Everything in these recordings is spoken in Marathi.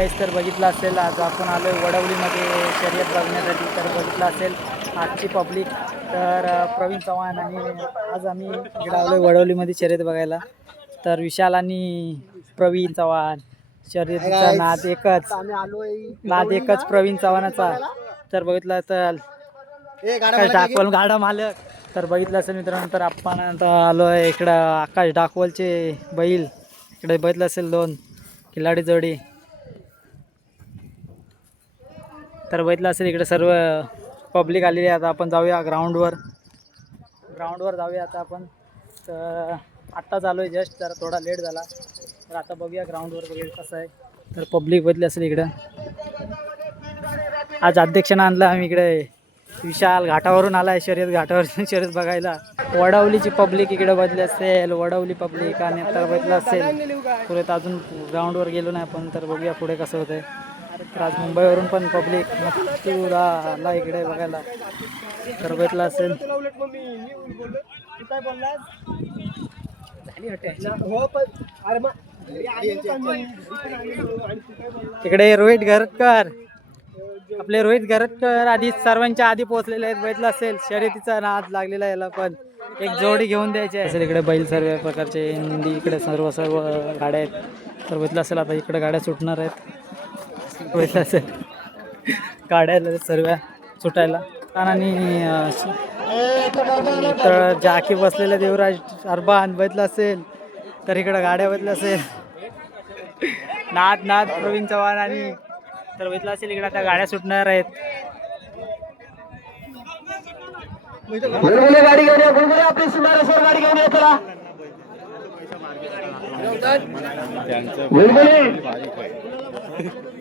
गाईस, तर बघितलं असेल आज आपण आलो आहे वडवलीमध्ये शर्यत बघण्यासाठी. तर बघितलं असेल आजची पब्लिक. तर प्रवीण चव्हाण आणि आज आम्ही इकडे आलो आहे वडवलीमध्ये शर्यत बघायला. तर विशाल आणि प्रवीण चव्हाण शर्यतीचा नाद एकच, नाद एकच प्रवीण चव्हाणाचा. तर बघितलं तर आकाश डाकवल गाडा मालक. तर बघितलं असेल मित्रांनो, तर आपण आता आलो आहे इकडं आकाश डाकवलचे बैल. इकडे बघितलं असेल 2 खिलाडी जोडी. तर बघितलं असेल इकडे सर्व पब्लिक आलेली आहे. आता आपण जाऊया ग्राउंडवर जाऊया आता आपण. तर आत्ता चालू आहे जस्ट, जरा थोडा लेट झाला. तर आता बघूया ग्राउंडवर वगैरे कसं आहे. तर पब्लिक बघितली असेल इकडं. आज अध्यक्षांना आणलं आम्ही इकडे. विशाल घाटावरून आला आहे, शर्यत घाटावरून शर्यत बघायला. वडवलीची पब्लिक इकडे बघितली असेल, वडवली पब्लिक. आणि तर बघितलं असेल पुढे तर अजून ग्राउंडवर गेलो नाही आपण. तर बघूया पुढे कसं होतं आहे. तर आज मुंबईवरून पण पब्लिक नक्की आला इकडे बघायला. तर बघितलं असेल इकडे रोहित घरटकर, आपले रोहित घरटकर आधी सर्वांच्या आधी पोहोचलेले आहेत. बघितलं असेल शर्यतीचा नाद लागलेला याला पण एक जोडी घेऊन द्यायची असेल. इकडे बैल सर्व प्रकारचे हिंदी इकडे सर्व गाड्या आहेत. तर बघितलं असेल आता इकडे गाड्या सुटणार आहेत. बघितलं असेल गाड्या सर्व सुटायला. आणि तर जाकी बसलेले देवराज अरबान बघितलं असेल. तर इकडं गाड्या बघितलं असेल नाद प्रवीण चव्हाण. आणि तर बघितलं असेल इकडे आता गाड्या सुटणार आहेत. गाडी घेऊन या, आपली सुंदर गाडी घेऊन चला.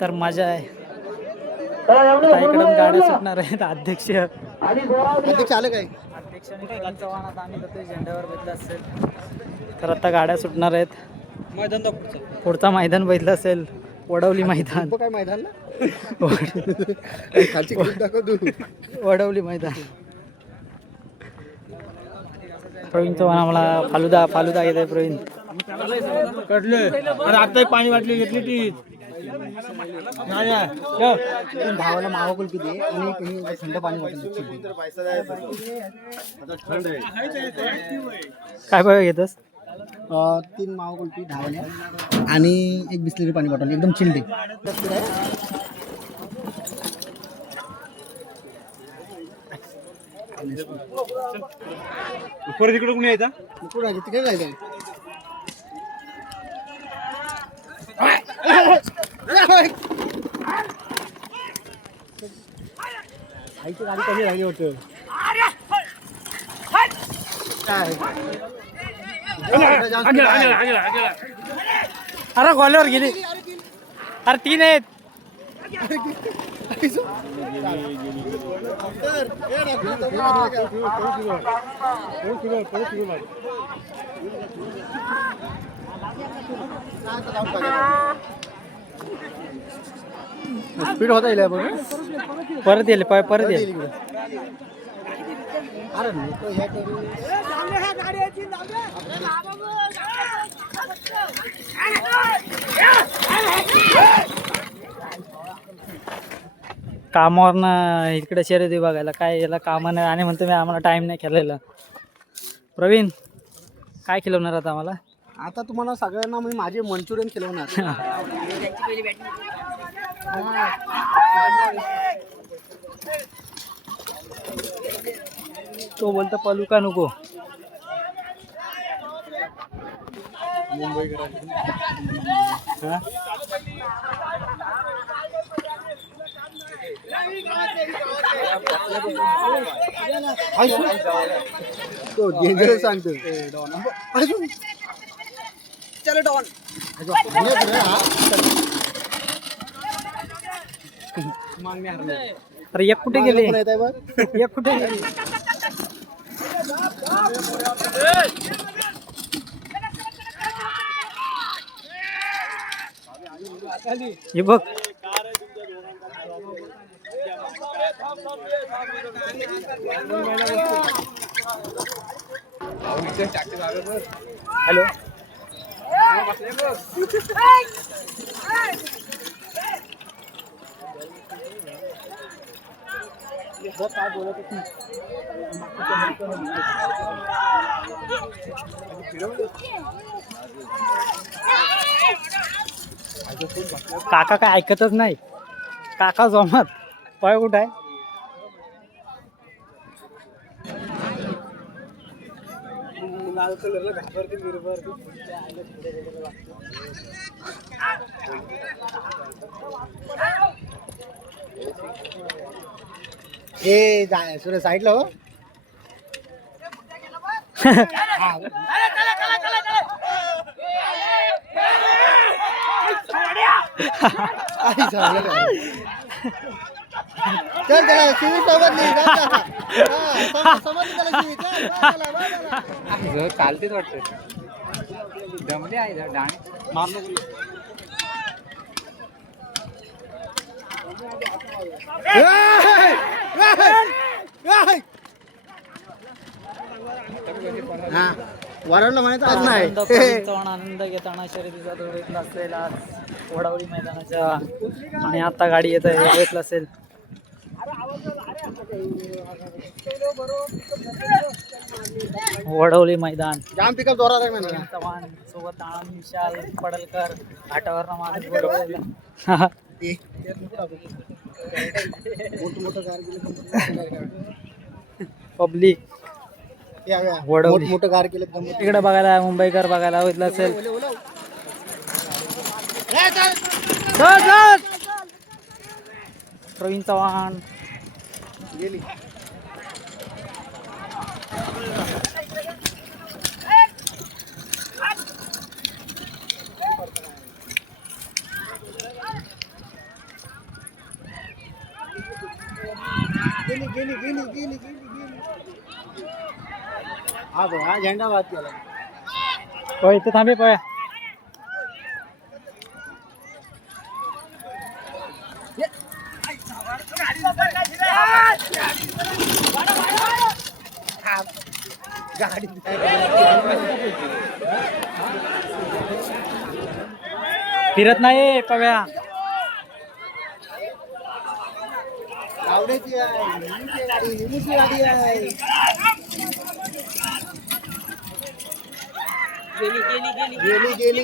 तर मजा आहे. इकडून गाड्या सुटणार आहेत. अध्यक्ष आलं काय प्रवीण चव्हाण आता आम्ही जातोय झेंड्यावर बघितलं असेल. तर आता गाड्या सुटणार आहेत. पुढचा मैदान बघितलं असेल वडवली मैदान. काय मैदान वडवली मैदान. प्रवीण चव्हाण आम्हाला फालुदा घेत आहे. प्रवीण आता पाणी वाटली घेतली ती धावाला मावाकुल किती आणि थंड पाणी वाटलं. काय बघा घेतस? 3 मावा कुल्फी धावल्या आणि 1 बिस्लेरी पाणी बॉटल एकदम चिल्ड. परत इकडे कुणी यायचा तिकडे जायचं. आईची गाडी कशी राहिली होतं. अरे गोल्यावर गेली. अरे 3 आहेत. स्पीड होता येईल परत येईल परत येईल. अरे लोक ह्या कामावरनं इकडे शर्यती बघायला. काय याला कामं नाही आणि म्हणतो मी आम्हाला टाईम नाही खेळायला. प्रवीण काय खिलवणार आता आम्हाला? आता तुम्हाला सगळ्यांना मी माझे मंचुरियन खिलवणार. तो बोलतो पलू का नको. तो डेंजर सांगतो. चलो डॉन. अरे एक कुठे गेले? एक कुठे गेले? हे बघ हॅलो काय बोलत काका काय ऐकतच नाही. काका जमत पाय कुठं आहे. लाल कलरला घाबरते बिरबरते. ए सुरेश साईडला हो. चल त्याला शिवी समजली चालतेच वाटतं. जमले आहे डाण मारलो. हा वरवलं म्हणायचं नाही. चव्हाण आनंद घेताना शर्यतीचा दौडीतला असेल आज वडावली मैदानाच्या. आणि आता गाडी येत आहे दौडीतला असेल. वडवली मैदान जाम पिकअप जोरात आहे म्हणा. चव्हाण सोबत आनंद विशाल पडलकर घाटावर माणूस बरोबर. मोठं कार पब्लिक वडवली. मोठं कार केलं इकडे बघायला मुंबईकर बघायला होईल असेल. प्रवीण चव्हाण गेली. गेली. हा भाऊ हा झेंडा वाद केला. पळ इथे थांबे पळ. फिरत नाही पव्या. आवडायची आहे नेहमीची गाडी आहे. गेली.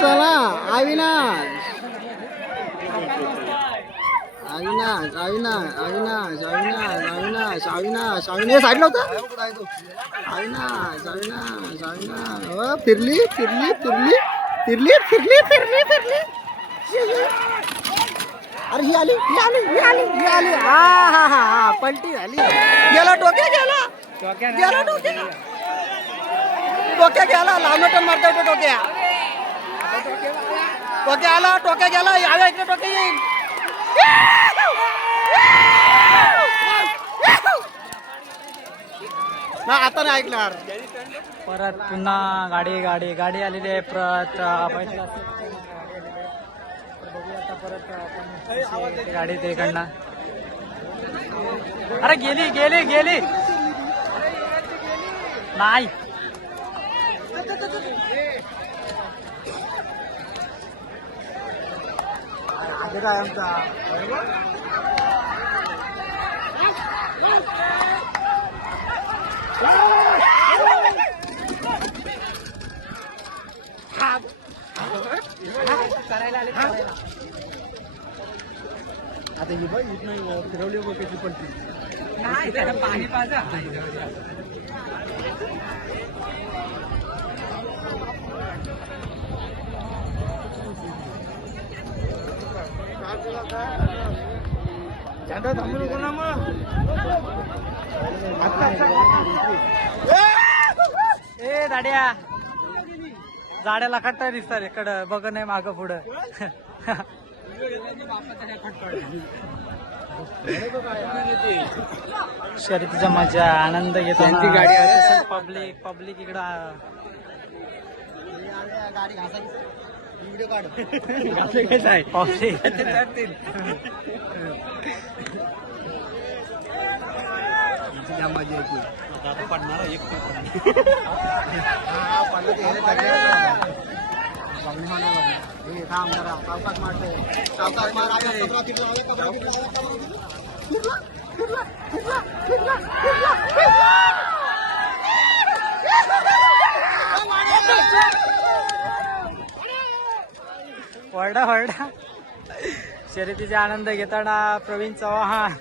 चला अविनाश साईडला होता. अविनाश फिरली. अरे ही आली. हा पलटी झाली. गेला डोक्या गेला लांब टन मारता येतो. टोक्या आला. टोक्या गेला. याव्या इकडे टोक्या येईल. ना आता नाही ऐकणार. परत पुन्हा गाडी आलेली आहे. परत परत गाडी ते इकडनं. अरे गेली नाही. आगे काय आमचा आता ही बघ नाही फिरवली बघ कशी पलटी. नाही त्याला पाणी पाजा. झेंडा थांबू नको ना मग. ए दाड्या जाड्याला कट्टा दिसतात इकडं बघ नाही माग पुढं. शर्यतीचा मजा आनंद घेताना गाडी पब्लिक इकडं. गाडी घासायची व्हिडिओ काढ. मजा येते. वरडा वरडा शर्यतीचा आनंद घेताना प्रवीण चव्हाण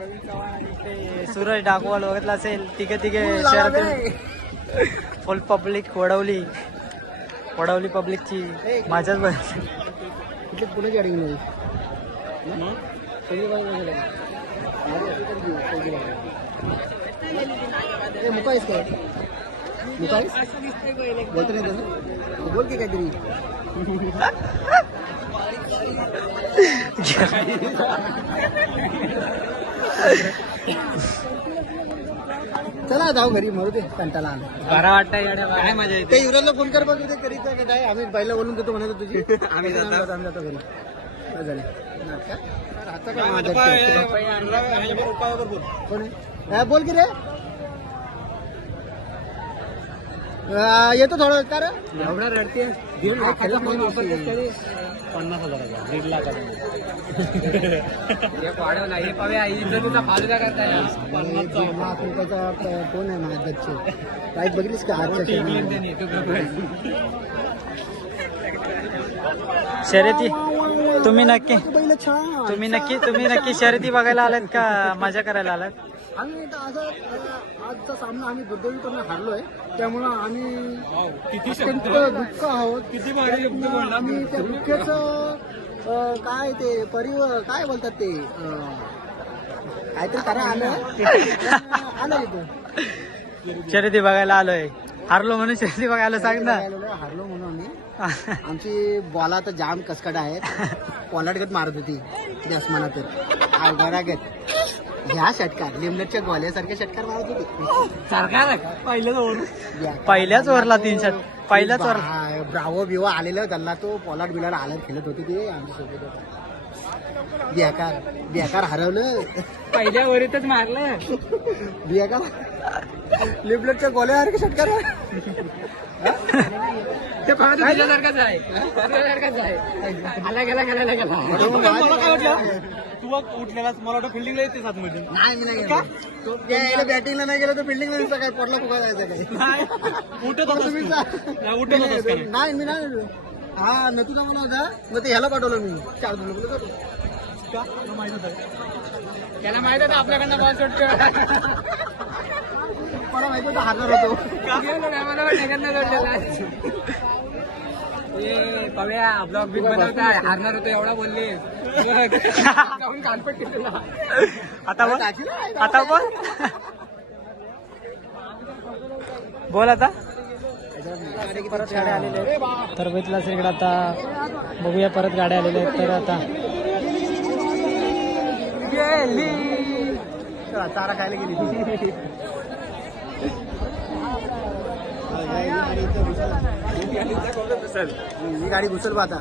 आणि ते सूरज डाकवाल बघितला असेल. तिघे शर्यती फुल पब्लिक वडवली पब्लिकची माझ्याच कुठली पुण्याची गाडी घेऊन मुकाईस काय मुकाईस बोलतो नाही ना बोल की काहीतरी. चला जाऊ घरी मरू दे कंटाला आला बरा वाटतंय काय मजा येते. ते युवराजला फोन कर बघ ते करीत काय आम्ही बाईला बोलून देतो म्हणत तुझी आम्ही जातो घरी काय झालं आता काय कोण आहे? बोल की रे येतो थोडं का रे एवढा रडते 50,000 1.5 लाख वाढवला हे पाव्या इज्जतीचा फालुदा करताय. 1.5 लाख रुपयाचा फोन आहे माझ्या बच्चे काय बघितलीस का आजच्या शर्यती तुम्ही नक्की बैल छान तुम्ही नक्की शर्यती बघायला आलात का मजा करायला आलात? आम्ही आजचा सामना आम्ही दुर्दैवीपणे हारलोय त्यामुळं आम्ही अत्यंत दुःख आहोत. आम्ही त्या दुःखाचं काय ते काय बोलतात ते काहीतरी करा आलं तिथं शर्यती बघायला आलोय. हारलो म्हणून शर्यती बघायला सांग ना. हारलो म्हणून आम्ही आमची बॉला तर जाम कसकट आहेत. पॉलाटगत मारत होती आसमानात घरागत ह्या षटकार लिमलटच्या गोल्यासारख्या षटकार मारत होती. पहिल्याच ओव्हरला 3 शॉट पहिल्याच ओव्हर ब्रावो बिवो आलेलं त्यांना तो पॉलाट बिलाट आलं खेळत होते ते आमच्यासोबत बेकार हरवलं. पहिल्या ओव्हरीतच मारलं बेकार लिमलटच्या गोल्यासारखे षटकार ते तुझ्यासारखंच आहे आला गेला तू उठलेला मला वाटतं फिल्डिंगला येते 7 मध्ये. नाही मी नाही तो बॅटिंगला नाही गेला तो फिल्डिंगला दिसता काय पडला फुगा जायचा काय नाही मी नाही हा नतू जमा होता मग ते ह्याला पाठवलं मी 4 त्याला माहित होतं आपल्याकडनं बॉल सुटतो. मला माहिती होतं हारणार होतो पव्या ब्लॉग बिग बनवताय हारणार होतो एवढा बोलले. आता बोल आता परत गाड्या आलेल्या आहेत तर बघितलं असेल इकडे आता बघूया परत गाड्या आलेल्या आहेत. तर आता चारा खायला गेली ही गाडी घुसल बा आता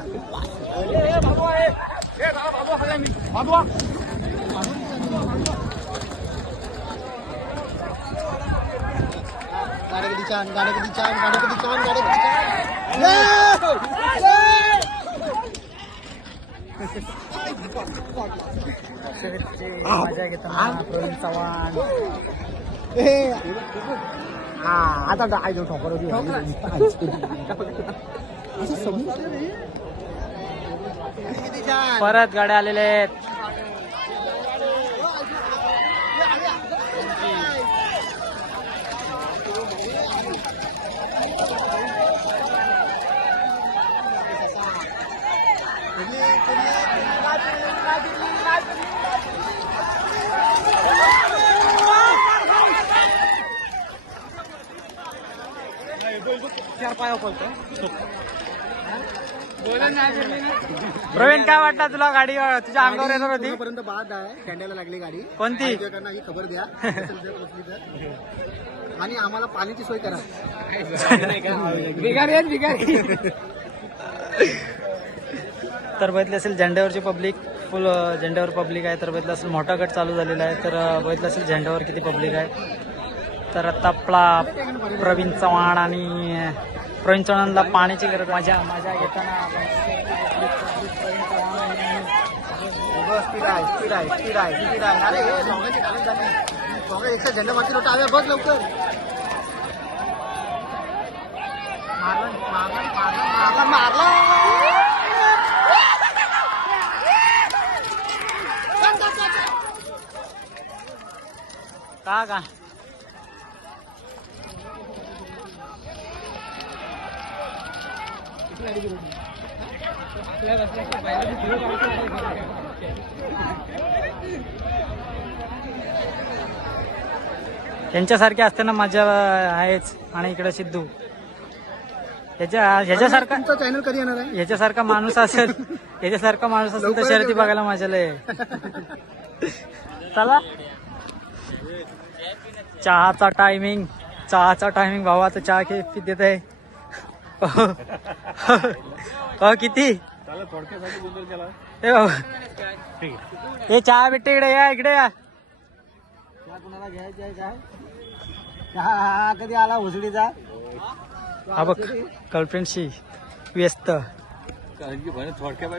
गाडी कधी छान मजा घेताना प्रवीण चव्हाण आता आई जो ठोकर होती परत गाड्या आलेल्या आहेत. प्रवीण काय वाटलं तुला गाडी तुझ्या अंगावर येणार होती पर्यंत बाद आहे खंड्याला लागली गाडी कोणती ही खबर द्या आणि आम्हाला पाण्याची सोय करा. तर बघितलं असेल झेंड्यावरची पब्लिक फुल झेंड्यावर पब्लिक आहे. तर बघितलं असेल मोठा गट चालू झालेला आहे. तर बघितलं असेल झेंड्यावर किती पब्लिक आहे. तर आता आपला प्रवीण चव्हाण आणि प्रवीण चव्हाणला पाण्याची गरज मजा घेताना प्रवीण चव्हाण स्पीड आहे अरे लोकांची कालच झाली लोक एकशे झेंडा मागची लोट आव्या बघ लवकर मारला का यांच्यासारखे असताना मजा आहेच. आणि इकडे सिद्धू ह्याच्यासारखा तुमचा चॅनल कधी येणार आहे ह्याच्यासारखा माणूस असेल तर शर्यती बघायला मजा लय. चला चहाचा टायमिंग भाऊ आता चहा के देत आहे. किती हे चहा भेटते इकडे या कुणाला घ्यायचं आहे काय कधी आला उसडीचा हा बघ गर्लफ्रेंडशी व्यस्त. थोडक्या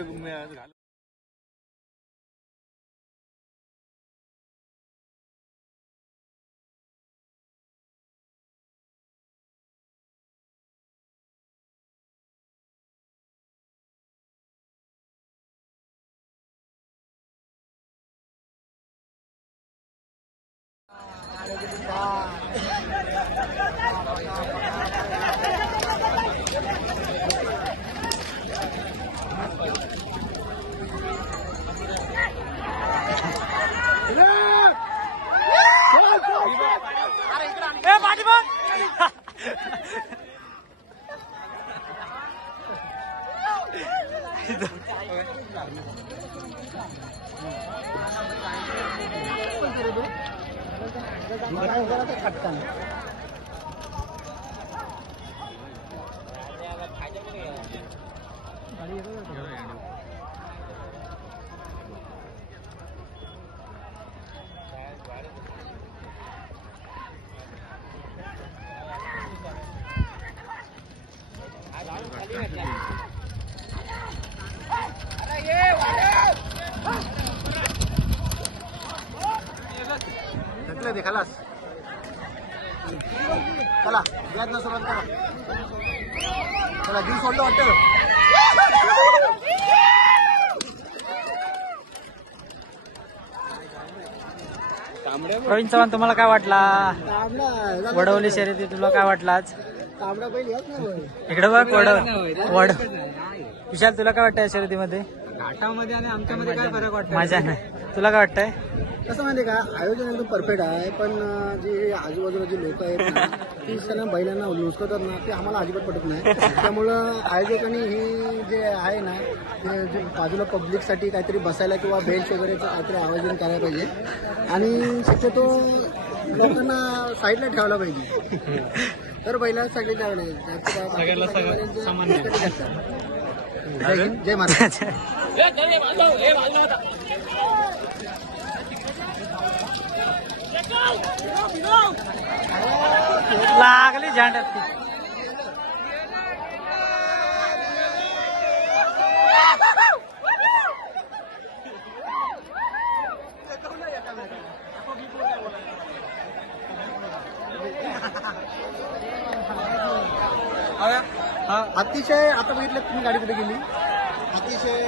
दे खलास चला यात ना सुरुवात करा चला जीव सोडलं वाटतं प्रवीण चव्हाण तुम्हाला काय वाटला वडवली शर्यती तुला काय वाटला आज तांबडा बैल येत नाही इकडे बघ वड विशाल तुला काय वाटतंय शर्यतीमध्ये घाटामध्ये आणि आमच्यामध्ये काय फरक वाटतं मजा नाही तुला काय वाटतंय कसं माहिती का आयोजन एकदम परफेक्ट आहे पण जे आजूबाजूला जे लोक आहेत ना ती सगळ्या बैलांना लुचकतात ना ते आम्हाला अजिबात पटत नाही त्यामुळं आयोजकांनी ही जे आहे ना ते जे बाजूला पब्लिकसाठी काहीतरी बसायला किंवा बेंच वगैरेचं काहीतरी आयोजन करायला पाहिजे आणि शक्यतो लोकांना साईडला ठेवायला पाहिजे तर बैला सगळे ठेवले जय महाराज लागली झेंड्यात ती अतिशय आता बघितलं तुम्ही गाडी कुठे गेली अतिशय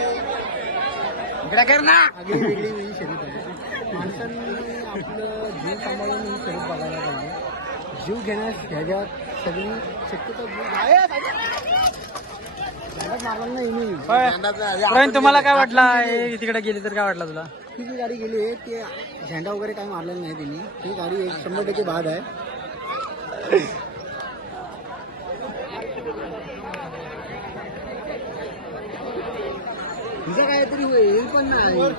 आगळी वेगळी ही शर्यत आहे माणसांनी आपलं जीव सांभाळून ही शर्यत बघायला पाहिजे जीव घेण्यास ह्याच्यात सगळी शक्यता मारला नाही प्रवीण तुम्हाला काय वाटला तिकडे गेली तर काय वाटलं तुला ही जी गाडी गेली आहे ती झेंडा वगैरे काही मारलेला नाही त्यांनी ही गाडी 100% बाद आहे तुझं काहीतरी होईल पण नाही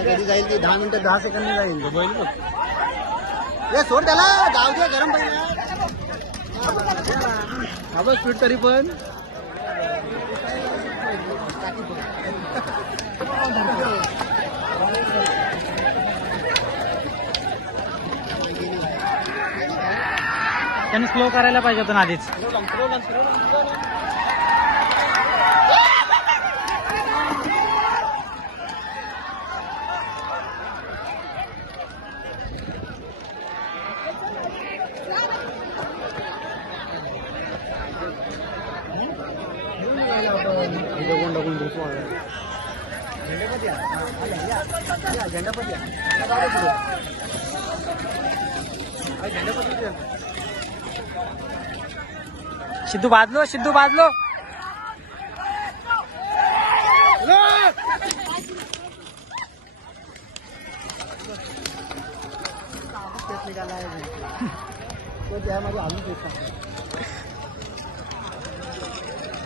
कधी जाईल ती 10 मिनिटं 10 सेकंद जाईल हे सोड त्याला जाऊ दे गरम पाहिजे स्पीड तरी पण त्यांनी स्लो करायला पाहिजे होतं ना आधीच. सिद्धू बाजलो, सिद्धू बाजलो.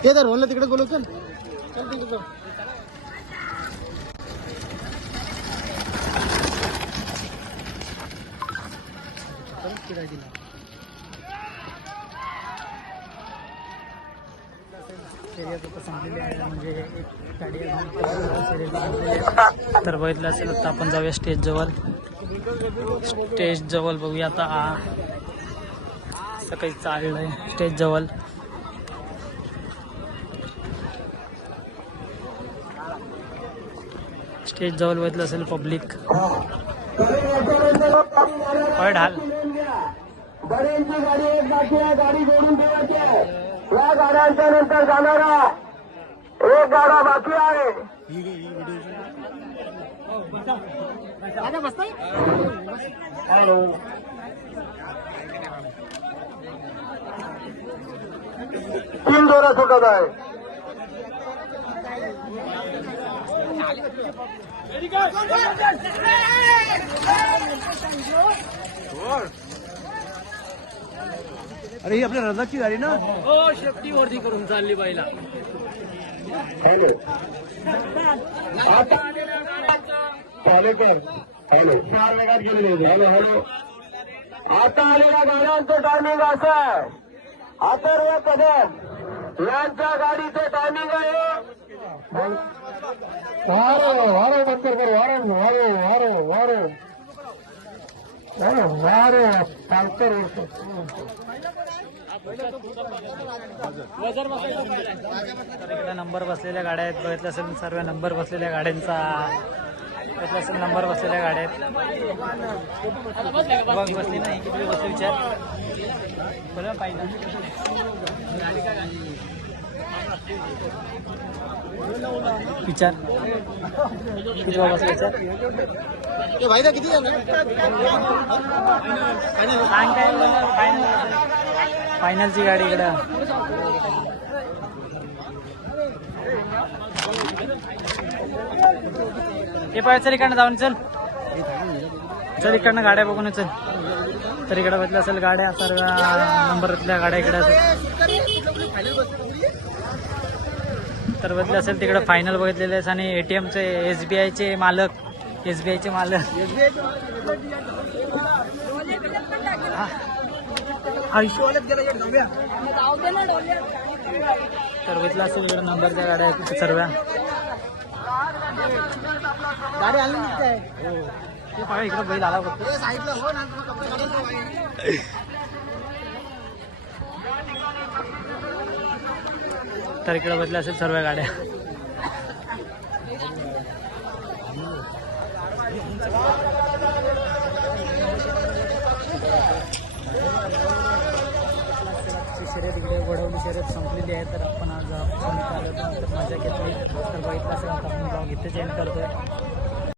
ते तर म्हणलं तिकडे बोलू. चल चल तिकडे. तर बघितलं असेल आता आपण जाऊया स्टेज जवळ. स्टेज जवळ बघूया आता. सकाळी चाललंय स्टेज जवळ. स्टेज जवळ बघितलं असेल पब्लिक. ढाल बरेंची गाडी एक बाकी आहे, गाडी जोडून ठेवायची आहे. या गाड्यांच्या नंतर जाणारा एक गाडा बाकी आहे. तीन जोड्या सुटत आहे. अरे ही आपल्या रजाची गाडी ना. हो शेफ्टी वरती करून चालली बाईला. हॅलो कॉलेकर. हॅलो 4 वेगात गेलेले. Hello hello. आता आलेल्या गाड्यांचं टायमिंग असं आहे. अथर्व कदम यांच्या गाडीचं टायमिंग आहे. वारो वारो बंद कर. वारो वारो वारो वारो वारो सावकर. इकडे नंबर बसलेल्या गाड्या आहेत. बघितलं असेल सर्व नंबर बसलेल्या गाड्यांचा. बघितलं असेल नंबर बसलेल्या गाड्या आहेत. बघ बसली नाही किती बसले विचार बरं पाहिजे. विचार किती बसले विचार. किती सांग काय फायनलची गाडी इकडं. हे पाहिजे. चल इकडनं जाऊन चल. चल इकडनं गाड्या बघून चल. तर इकडे बघितलं असेल गाड्या सर्व नंबरतल्या गाड्या इकडे. तर बघितलं असेल तिकडे फायनल बघितलेले आहेत. आणि ATMचे SBIचे मालक. तर बघितलं असेल इकडे नंबरच्या गाड्या आहेत सर्व. गाडी आली काय ते बघा इकडे बैल आला फक्त. साईडला हो ना. तर इकडे बघितलं असेल सर्व गाड्या. शर्यत इकडे वडवली शर्यत संपलेली आहे. तर आपण आज मजा घेतली. तर बघितलं असेल आता आपण ब्लॉग इथे चेंज करतोय.